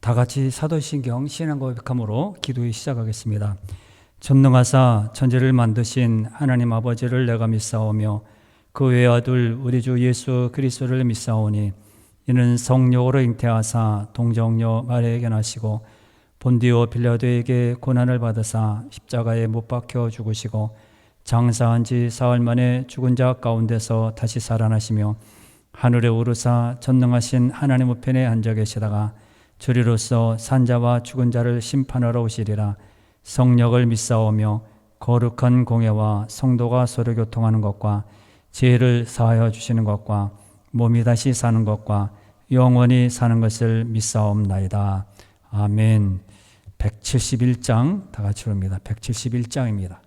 다 같이 사도신경 신앙고백함으로 기도에 시작하겠습니다. 전능하사 천지를 만드신 하나님 아버지를 내가 믿사오며 그 외아들 우리 주 예수 그리스도를 믿사오니 이는 성령으로 잉태하사 동정녀 마리아에게 나시고 본디오 빌라도에게 고난을 받으사 십자가에 못 박혀 죽으시고 장사한 지 사흘 만에 죽은 자 가운데서 다시 살아나시며 하늘에 오르사 전능하신 하나님 우편에 앉아 계시다가 주리로서 산자와 죽은 자를 심판하러 오시리라. 성령을 믿사오며 거룩한 공예와 성도가 서로 교통하는 것과 죄를 사하여 주시는 것과 몸이 다시 사는 것과 영원히 사는 것을 믿사옵나이다. 아멘. 171장 다 같이 부릅니다. 171장입니다.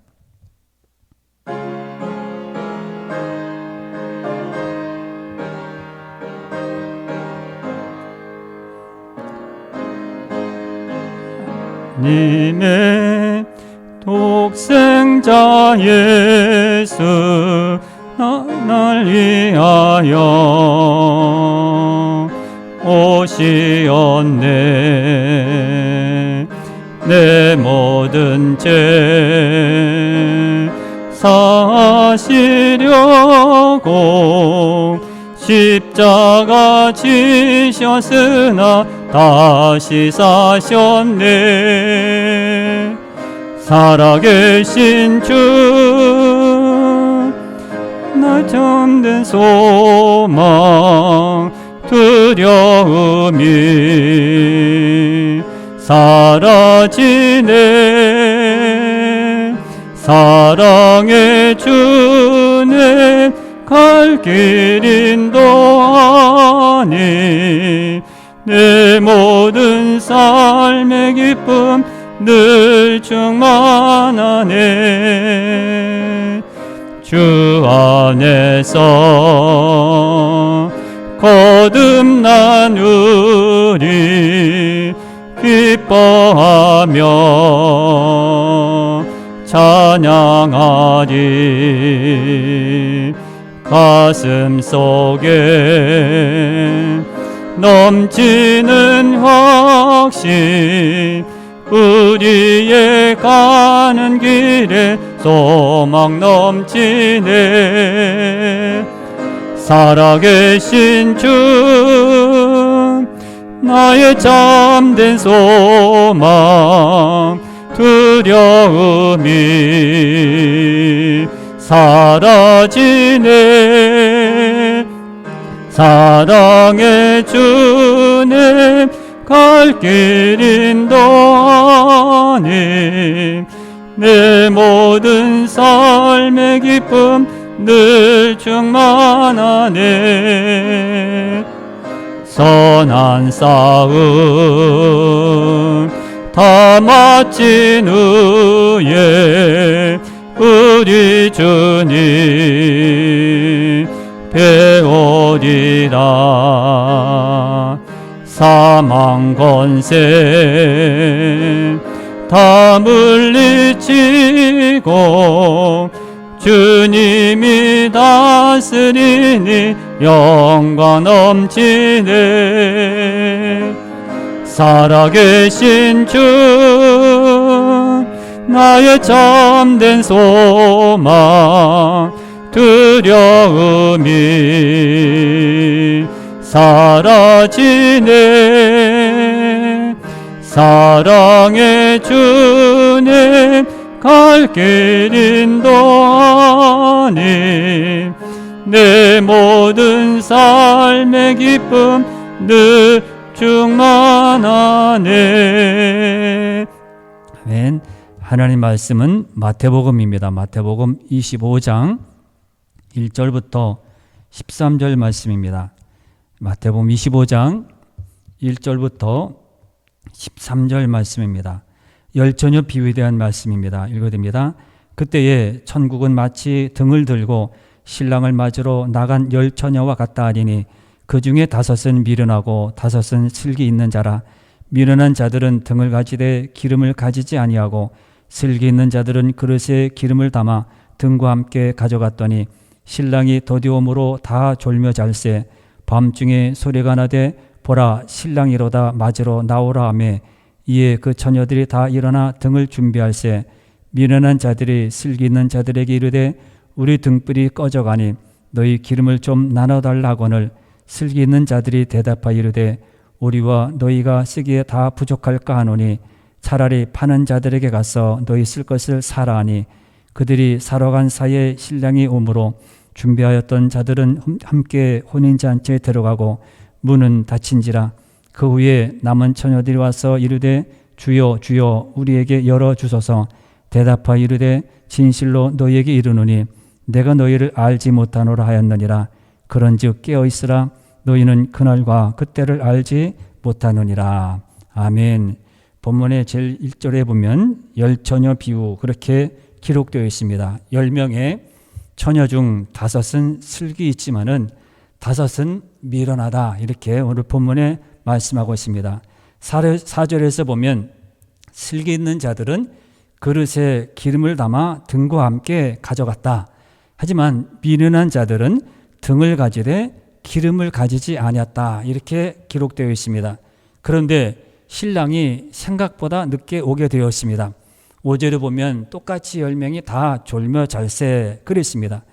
님의 독생자 예수 날 위하여 오시었네. 내 모든 죄 사시려고 십자가 지셨으나 다시 사셨네. 살아계신 주 날 참된 소망 두려움이 사라지네. 사랑의 주는 갈 길 인도하니 내 모든 삶의 기쁨 늘 충만하네. 주 안에서 거듭난 우리 기뻐하며 찬양하리. 가슴 속에 넘치는 확신 우리의 가는 길에 소망 넘치네. 살아계신 주 나의 참된 소망 두려움이 사라지네. 사랑의 주님 갈 길 인도하니 내 모든 삶의 기쁨 늘 충만하네. 선한 싸움 다 마친 후에 우리 주님 배우리라. 사망 권세 다 물리치고 주님이 다스리니 영광 넘치네. 살아계신 주 나의 참된 소망 두려움이 사라지네. 사랑의 주님 갈 길 인도하니 내 모든 삶의 기쁨 늘 충만하네. 아멘. 하나님 말씀은 마태복음입니다. 마태복음 25장 1절부터 13절 말씀입니다. 마태복음 25장 1절부터 13절 말씀입니다. 열처녀 비유에 대한 말씀입니다. 읽어드립니다. 그때에 천국은 마치 등을 들고 신랑을 맞으러 나간 열처녀와 같다 하리니 그 중에 5은 미련하고 5은 슬기 있는 자라. 미련한 자들은 등을 가지되 기름을 가지지 아니하고 슬기 있는 자들은 그릇에 기름을 담아 등과 함께 가져갔더니 신랑이 더디움으로 다 졸며 잘세 밤중에 소리가 나되 보라 신랑이로다 맞으러 나오라 하매 이에 그 처녀들이 다 일어나 등을 준비할세 미련한 자들이 슬기 있는 자들에게 이르되 우리 등불이 꺼져가니 너희 기름을 좀 나눠달라 하거늘 슬기 있는 자들이 대답하여 이르되 우리와 너희가 쓰기에 다 부족할까 하노니 차라리 파는 자들에게 가서 너희 쓸 것을 사라 하니 그들이 사러 간 사이에 신랑이 오므로 준비하였던 자들은 함께 혼인잔치에 들어가고 문은 닫힌지라. 그 후에 남은 처녀들이 와서 이르되 주여 주여 우리에게 열어주소서. 대답하여 이르되 진실로 너희에게 이르노니 내가 너희를 알지 못하노라 하였느니라. 그런즉 깨어있으라. 너희는 그날과 그때를 알지 못하느니라. 아멘. 본문의 제일 1절에 보면 열처녀 비유 그렇게 기록되어 있습니다. 10명의 처녀 중 5은 슬기 있지만은 5은 미련하다 이렇게 오늘 본문에 말씀하고 있습니다. 4절에서 보면 슬기 있는 자들은 그릇에 기름을 담아 등과 함께 가져갔다. 하지만 미련한 자들은 등을 가지되 기름을 가지지 아니었다 이렇게 기록되어 있습니다. 그런데 신랑이 생각보다 늦게 오게 되었습니다. 5절에 보면 똑같이 10명이 다 졸며 잘세 그랬습니다.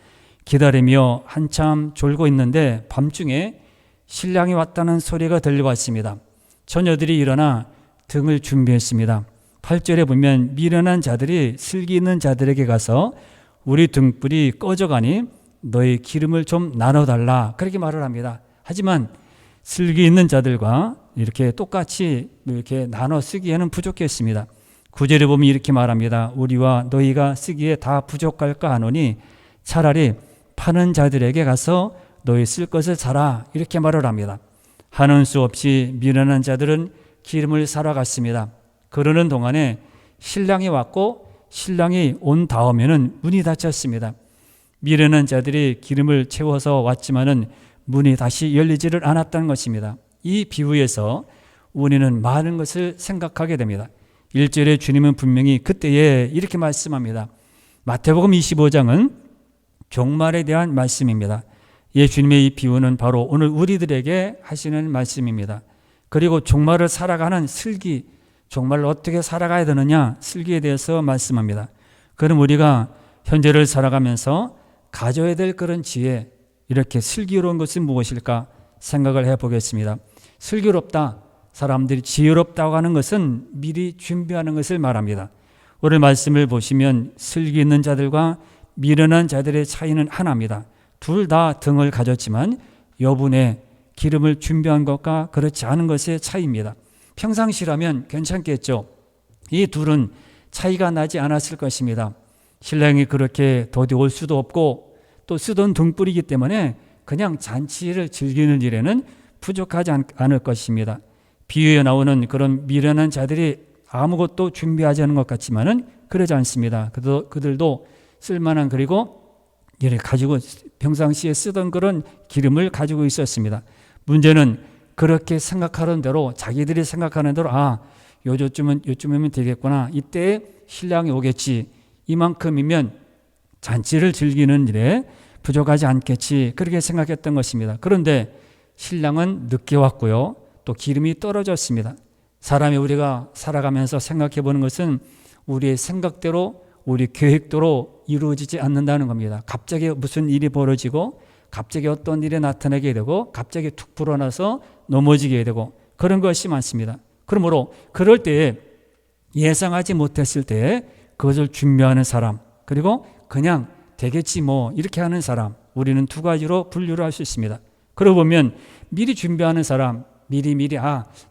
기다리며 한참 졸고 있는데 밤중에 신랑이 왔다는 소리가 들려왔습니다. 처녀들이 일어나 등을 준비했습니다. 8절에 보면 미련한 자들이 슬기 있는 자들에게 가서 우리 등불이 꺼져가니 너희 기름을 좀 나눠달라 그렇게 말을 합니다. 하지만 슬기 있는 자들과 이렇게 똑같이 이렇게 나눠 쓰기에는 부족했습니다. 9절에 보면 이렇게 말합니다. 우리와 너희가 쓰기에 다 부족할까 하노니 차라리 파는 자들에게 가서 너희 쓸 것을 사라 이렇게 말을 합니다. 하는 수 없이 미련한 자들은 기름을 사러 갔습니다. 그러는 동안에 신랑이 왔고 신랑이 온 다음에는 문이 닫혔습니다. 미련한 자들이 기름을 채워서 왔지만은 문이 다시 열리지를 않았다는 것입니다. 이 비유에서 우리는 많은 것을 생각하게 됩니다. 1절에 주님은 분명히 그때에 이렇게 말씀합니다. 마태복음 25장은 종말에 대한 말씀입니다. 예수님의 이 비유는 바로 오늘 우리들에게 하시는 말씀입니다. 그리고 종말을 살아가는 슬기, 종말을 어떻게 살아가야 되느냐 슬기에 대해서 말씀합니다. 그럼 우리가 현재를 살아가면서 가져야 될 그런 지혜, 이렇게 슬기로운 것은 무엇일까 생각을 해보겠습니다. 슬기롭다, 사람들이 지혜롭다고 하는 것은 미리 준비하는 것을 말합니다. 오늘 말씀을 보시면 슬기 있는 자들과 미련한 자들의 차이는 하나입니다. 둘 다 등을 가졌지만 여분의 기름을 준비한 것과 그렇지 않은 것의 차이입니다. 평상시라면 괜찮겠죠. 이 둘은 차이가 나지 않았을 것입니다. 신랑이 그렇게 더디 올 수도 없고 또 쓰던 등불이기 때문에 그냥 잔치를 즐기는 일에는 부족하지 않을 것입니다. 비유에 나오는 그런 미련한 자들이 아무것도 준비하지 않은 것 같지만은 그러지 않습니다. 그들도 쓸만한 그리고 이를 가지고 평상시에 쓰던 그런 기름을 가지고 있었습니다. 문제는 그렇게 생각하는 대로 자기들이 생각하는 대로 요쯤이면 되겠구나. 이때 신랑이 오겠지. 이만큼이면 잔치를 즐기는 일에 부족하지 않겠지. 그렇게 생각했던 것입니다. 그런데 신랑은 늦게 왔고요. 또 기름이 떨어졌습니다. 사람이 우리가 살아가면서 생각해 보는 것은 우리의 생각대로 우리 계획대로 이루어지지 않는다는 겁니다. 갑자기 무슨 일이 벌어지고 갑자기 어떤 일이 나타나게 되고 갑자기 툭 불어나서 넘어지게 되고 그런 것이 많습니다. 그러므로 그럴 때에 예상하지 못했을 때에 그것을 준비하는 사람 그리고 그냥 되겠지 뭐 이렇게 하는 사람 우리는 두 가지로 분류를 할 수 있습니다. 그러고 보면 미리 준비하는 사람 미리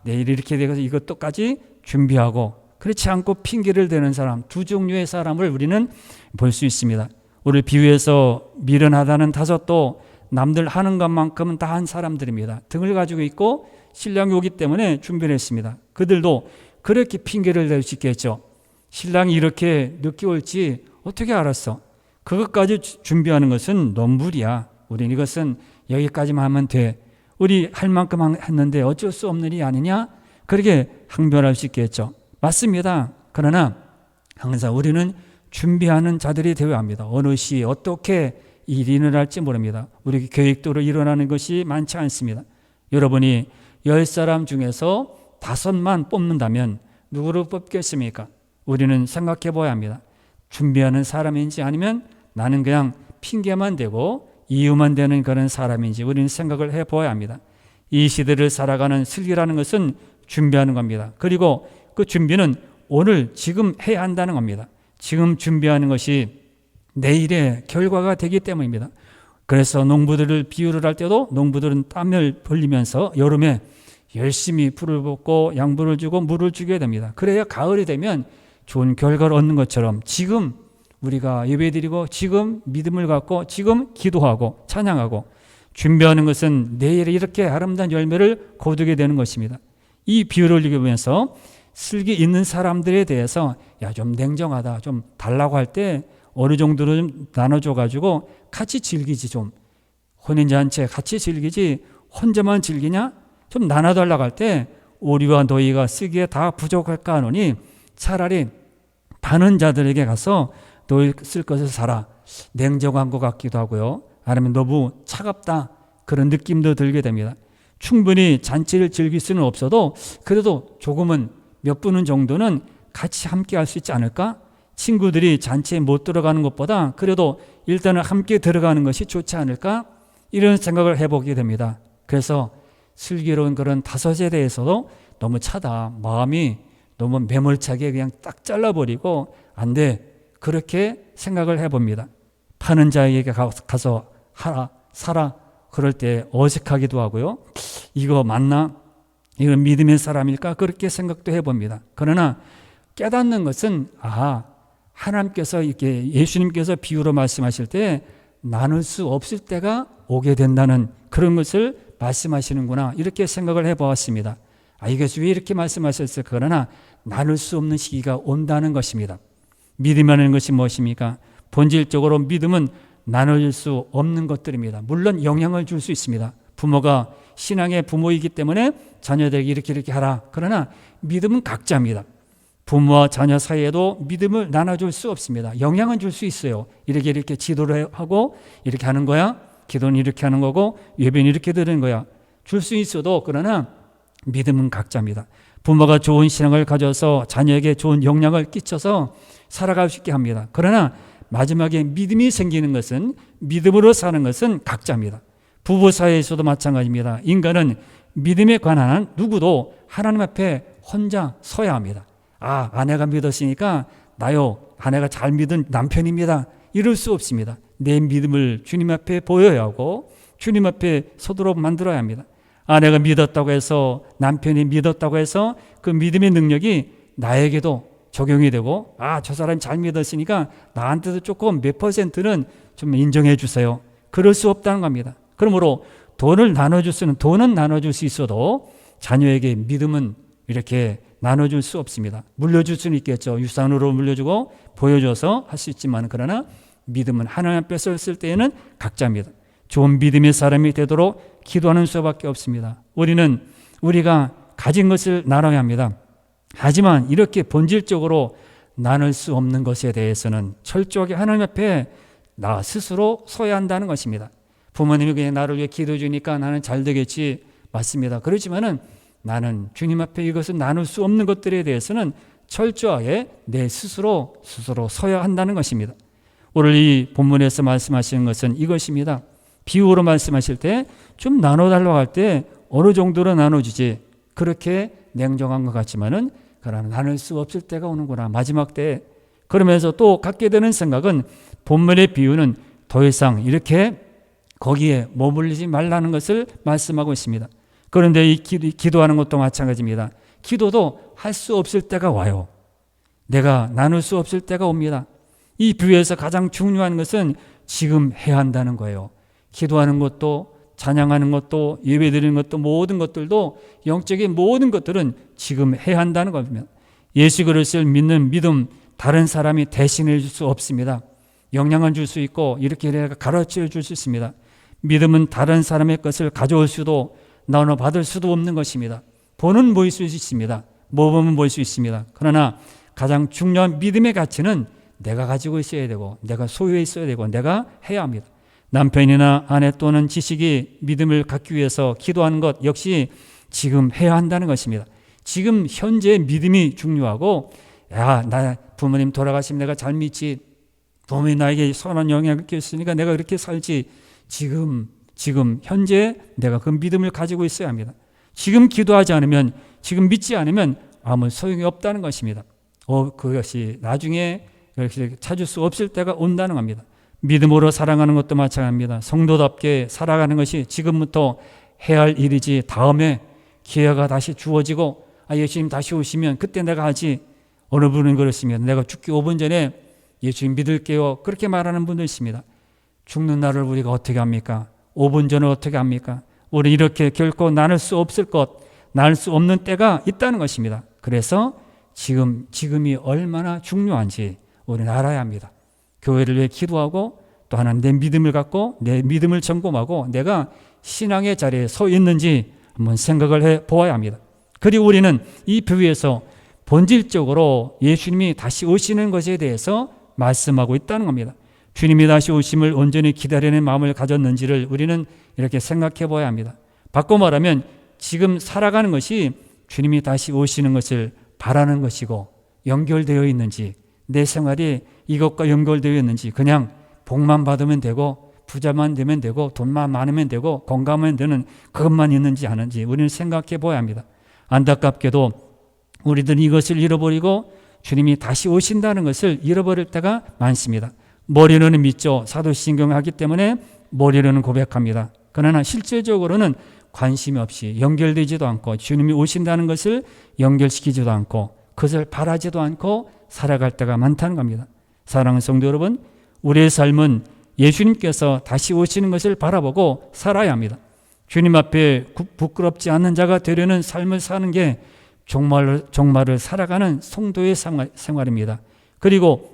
내일 이렇게 돼서 이것도까지 준비하고 그렇지 않고 핑계를 대는 사람 두 종류의 사람을 우리는 볼 수 있습니다. 오늘 비유에서 미련하다는 5도 남들 하는 것만큼은 다 한 사람들입니다. 등을 가지고 있고 신랑이 오기 때문에 준비를 했습니다. 그들도 그렇게 핑계를 댈 수 있겠죠. 신랑이 이렇게 늦게 올지 어떻게 알았어? 그것까지 준비하는 것은 넘불이야. 우리는 이것은 여기까지만 하면 돼. 우리 할 만큼 했는데 어쩔 수 없는 일이 아니냐? 그렇게 항변할 수 있겠죠. 맞습니다. 그러나 항상 우리는 준비하는 자들이 되어야 합니다. 어느 시에 어떻게 일이 일어날지 모릅니다. 우리 계획대로 일어나는 것이 많지 않습니다. 여러분이 10사람 중에서 5만 뽑는다면 누구를 뽑겠습니까? 우리는 생각해 봐야 합니다. 준비하는 사람인지 아니면 나는 그냥 핑계만 대고 이유만 되는 그런 사람인지 우리는 생각을 해 봐야 합니다. 이 시대를 살아가는 슬기라는 것은 준비하는 겁니다. 그리고 그 준비는 오늘 지금 해야 한다는 겁니다. 지금 준비하는 것이 내일의 결과가 되기 때문입니다. 그래서 농부들을 비유를 할 때도 농부들은 땀을 흘리면서 여름에 열심히 불을 붓고 양분을 주고 물을 주게 됩니다. 그래야 가을이 되면 좋은 결과를 얻는 것처럼 지금 우리가 예배드리고 지금 믿음을 갖고 지금 기도하고 찬양하고 준비하는 것은 내일에 이렇게 아름다운 열매를 거두게 되는 것입니다. 이 비유를 읽으면서 슬기 있는 사람들에 대해서 야, 좀 냉정하다, 좀 달라고 할 때 어느 정도로 좀 나눠줘가지고 같이 즐기지, 좀 혼인잔치 같이 즐기지 혼자만 즐기냐? 좀 나눠달라고 할 때 우리와 너희가 쓰기에 다 부족할까 하노니 차라리 파는 자들에게 가서 너희 쓸 것을 사라. 냉정한 것 같기도 하고요. 아니면 너무 차갑다, 그런 느낌도 들게 됩니다. 충분히 잔치를 즐길 수는 없어도 그래도 조금은 몇 분은 정도는 같이 함께 할 수 있지 않을까? 친구들이 잔치에 못 들어가는 것보다 그래도 일단은 함께 들어가는 것이 좋지 않을까? 이런 생각을 해보게 됩니다. 그래서 슬기로운 그런 다섯에 대해서도 너무 차다, 마음이 너무 매몰차게 그냥 딱 잘라버리고 안 돼, 그렇게 생각을 해봅니다. 파는 자에게 가서 하라, 사라, 그럴 때 어색하기도 하고요. 이거 맞나? 이건 믿음의 사람일까? 그렇게 생각도 해봅니다. 그러나 깨닫는 것은 하나님께서 이렇게 예수님께서 비유로 말씀하실 때 나눌 수 없을 때가 오게 된다는 그런 것을 말씀하시는구나, 이렇게 생각을 해보았습니다. 이것이 왜 이렇게 말씀하셨을까? 그러나 나눌 수 없는 시기가 온다는 것입니다. 믿음이라는 것이 무엇입니까? 본질적으로 믿음은 나눌 수 없는 것들입니다. 물론 영향을 줄 수 있습니다. 부모가 신앙의 부모이기 때문에 자녀들에게 이렇게 하라. 그러나 믿음은 각자입니다. 부모와 자녀 사이에도 믿음을 나눠줄 수 없습니다. 영향은 줄 수 있어요. 이렇게 지도를 하고 이렇게 하는 거야. 기도는 이렇게 하는 거고 예배는 이렇게 드리는 거야. 줄 수 있어도 그러나 믿음은 각자입니다. 부모가 좋은 신앙을 가져서 자녀에게 좋은 영향을 끼쳐서 살아갈 수 있게 합니다. 그러나 마지막에 믿음이 생기는 것은, 믿음으로 사는 것은 각자입니다. 부부 사이에서도 마찬가지입니다. 인간은 믿음에 관한 한 누구도 하나님 앞에 혼자 서야 합니다. 아내가 믿었으니까 나요, 아내가 잘 믿은 남편입니다, 이럴 수 없습니다. 내 믿음을 주님 앞에 보여야 하고 주님 앞에 서도록 만들어야 합니다. 아내가 믿었다고 해서, 남편이 믿었다고 해서 그 믿음의 능력이 나에게도 적용이 되고 저 사람이 잘 믿었으니까 나한테도 조금 몇 %는 좀 인정해 주세요, 그럴 수 없다는 겁니다. 그러므로 돈은 나눠줄 수 있어도 자녀에게 믿음은 이렇게 나눠줄 수 없습니다. 물려줄 수는 있겠죠. 유산으로 물려주고 보여줘서 할 수 있지만, 그러나 믿음은 하나님 앞에 섰을 때에는 각자입니다. 좋은 믿음의 사람이 되도록 기도하는 수밖에 없습니다. 우리가 가진 것을 나눠야 합니다. 하지만 이렇게 본질적으로 나눌 수 없는 것에 대해서는 철저하게 하나님 앞에 나 스스로 서야 한다는 것입니다. 부모님이 그냥 나를 위해 기도해 주니까 나는 잘 되겠지, 맞습니다. 그렇지만은 나는 주님 앞에 이것을 나눌 수 없는 것들에 대해서는 철저하게 내 스스로 서야 한다는 것입니다. 오늘 이 본문에서 말씀하시는 것은 이것입니다. 비유로 말씀하실 때 좀 나눠달라고 할 때 어느 정도로 나눠주지, 그렇게 냉정한 것 같지만은 그러나 나눌 수 없을 때가 오는구나, 마지막 때에. 그러면서 또 갖게 되는 생각은 본문의 비유는 더 이상 이렇게 거기에 머물리지 말라는 것을 말씀하고 있습니다. 그런데 이 기도하는 것도 마찬가지입니다. 기도도 할 수 없을 때가 와요. 내가 나눌 수 없을 때가 옵니다. 이 비유에서 가장 중요한 것은 지금 해야 한다는 거예요. 기도하는 것도, 찬양하는 것도, 예배드리는 것도, 모든 것들도, 영적인 모든 것들은 지금 해야 한다는 겁니다. 예수 그리스도를 믿는 믿음, 다른 사람이 대신해 줄 수 없습니다. 영향을 줄 수 있고 이렇게 가르쳐 줄 수 있습니다. 믿음은 다른 사람의 것을 가져올 수도 나눠 받을 수도 없는 것입니다. 보는 보일 수 있습니다. 모범은 보일 수 있습니다. 그러나 가장 중요한 믿음의 가치는 내가 가지고 있어야 되고, 내가 소유해 있어야 되고, 내가 해야 합니다. 남편이나 아내 또는 지식이 믿음을 갖기 위해서 기도하는 것 역시 지금 해야 한다는 것입니다. 지금 현재 믿음이 중요하고, 야, 나 부모님 돌아가시면 내가 잘 믿지, 부모님이 나에게 선한 영향을 끼쳤으니까 내가 그렇게 살지. 지금 현재 내가 그 믿음을 가지고 있어야 합니다. 지금 기도하지 않으면, 지금 믿지 않으면 아무 소용이 없다는 것입니다. 그것이 나중에 이렇게 찾을 수 없을 때가 온다는 겁니다. 믿음으로 살아가는 것도 마찬가지입니다. 성도답게 살아가는 것이 지금부터 해야 할 일이지, 다음에 기회가 다시 주어지고 예수님 다시 오시면 그때 내가 하지. 어느 분은 그렇습니다. 내가 죽기 5분 전에 예수님 믿을게요, 그렇게 말하는 분도 있습니다. 죽는 날을 우리가 어떻게 합니까? 5분 전을 어떻게 합니까? 우리 이렇게 결코 나눌 수 없을 것, 나눌 수 없는 때가 있다는 것입니다. 그래서 지금이 얼마나 중요한지 우리는 알아야 합니다. 교회를 위해 기도하고, 또 하나는 내 믿음을 갖고 내 믿음을 점검하고 내가 신앙의 자리에 서 있는지 한번 생각을 해 보아야 합니다. 그리고 우리는 이 비유에서 본질적으로 예수님이 다시 오시는 것에 대해서 말씀하고 있다는 겁니다. 주님이 다시 오심을 온전히 기다리는 마음을 가졌는지를 우리는 이렇게 생각해 보아야 합니다. 바꿔 말하면 지금 살아가는 것이 주님이 다시 오시는 것을 바라는 것이고, 연결되어 있는지, 내 생활이 이것과 연결되어 있는지, 그냥 복만 받으면 되고 부자만 되면 되고 돈만 많으면 되고 건강하면 되는 그것만 있는지 아닌지 우리는 생각해 보아야 합니다. 안타깝게도 우리들은 이것을 잃어버리고 주님이 다시 오신다는 것을 잃어버릴 때가 많습니다. 머리로는 믿죠. 사도신경을 하기 때문에 머리로는 고백합니다. 그러나 실질적으로는 관심이 없이, 연결되지도 않고, 주님이 오신다는 것을 연결시키지도 않고, 그것을 바라지도 않고 살아갈 때가 많다는 겁니다. 사랑하는 성도 여러분, 우리의 삶은 예수님께서 다시 오시는 것을 바라보고 살아야 합니다. 주님 앞에 부끄럽지 않는 자가 되려는 삶을 사는 게 정말을 살아가는 성도의 생활입니다. 그리고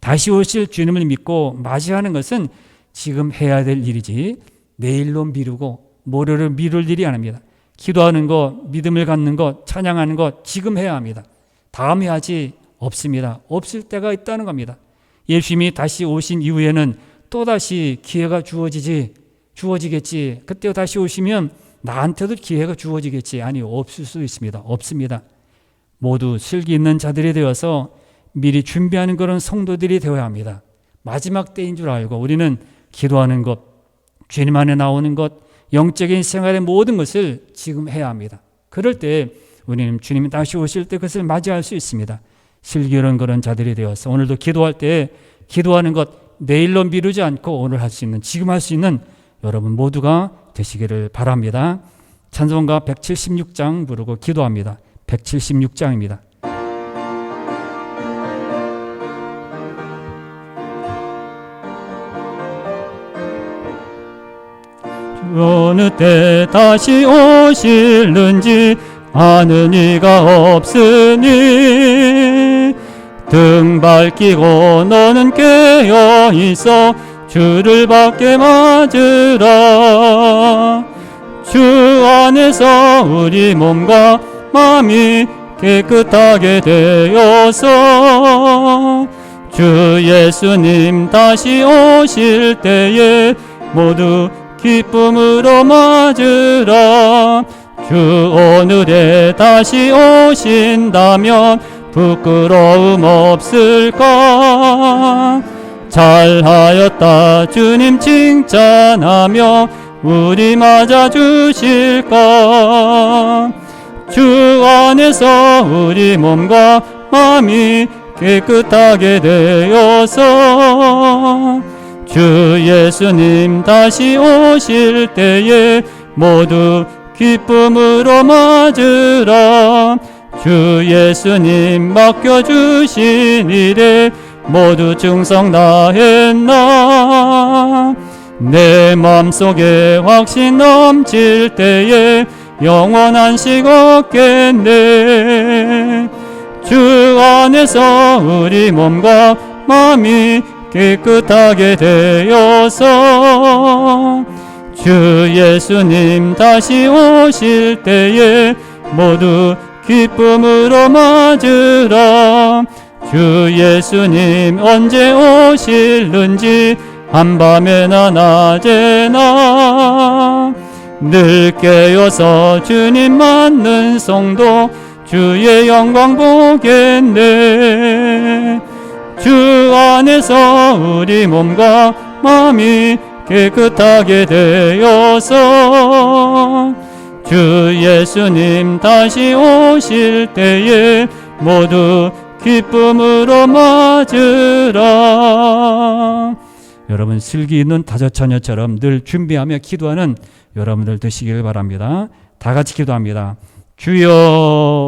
다시 오실 주님을 믿고 맞이하는 것은 지금 해야 될 일이지 내일로 미루고 모레로 미룰 일이 아닙니다. 기도하는 것, 믿음을 갖는 것, 찬양하는 것 지금 해야 합니다. 다음에 하지 없습니다. 없을 때가 있다는 겁니다. 예수님이 다시 오신 이후에는 또다시 기회가 주어지겠지. 그때 다시 오시면 나한테도 기회가 주어지겠지. 아니, 없을 수 있습니다. 없습니다. 모두 슬기 있는 자들이 되어서 미리 준비하는 그런 성도들이 되어야 합니다. 마지막 때인 줄 알고 우리는 기도하는 것, 주님 안에 나오는 것, 영적인 생활의 모든 것을 지금 해야 합니다. 그럴 때 우리는 주님이 다시 오실 때 그것을 맞이할 수 있습니다. 슬기로운 그런 자들이 되어서 오늘도 기도할 때 기도하는 것 내일로 미루지 않고 오늘 할 수 있는, 지금 할 수 있는 여러분 모두가 되시기를 바랍니다. 찬송가 176장 부르고 기도합니다. 176장입니다. 어느 때 다시 오실는지 아는 이가 없으니 등 밝히고 너는 깨어있어 주를 밖에 맞으라. 주 안에서 우리 몸과 마음이 깨끗하게 되어서 주 예수님 다시 오실 때에 모두 기쁨으로 맞으라. 주 오늘에 다시 오신다면 부끄러움 없을까. 잘하였다 주님 칭찬하며 우리 맞아주실까. 주 안에서 우리 몸과 마음이 깨끗하게 되어서 주 예수님 다시 오실 때에 모두 기쁨으로 맞으라. 주 예수님 맡겨주신 일에 모두 충성 다했나. 내 마음속에 확신 넘칠 때에 영원한 식 얻겠네. 주 안에서 우리 몸과 마음이 깨끗하게 되어서 주 예수님 다시 오실 때에 모두 기쁨으로 맞으라. 주 예수님 언제 오실는지 한밤에나 낮에나 늘 깨어서 주님 맞는 성도 주의 영광 보겠네. 주 안에서 우리 몸과 마음이 깨끗하게 되어서 주 예수님 다시 오실 때에 모두 기쁨으로 맞으라. 여러분 슬기 있는 다저처녀처럼 늘 준비하며 기도하는 여러분들 되시길 바랍니다. 다 같이 기도합니다. 주여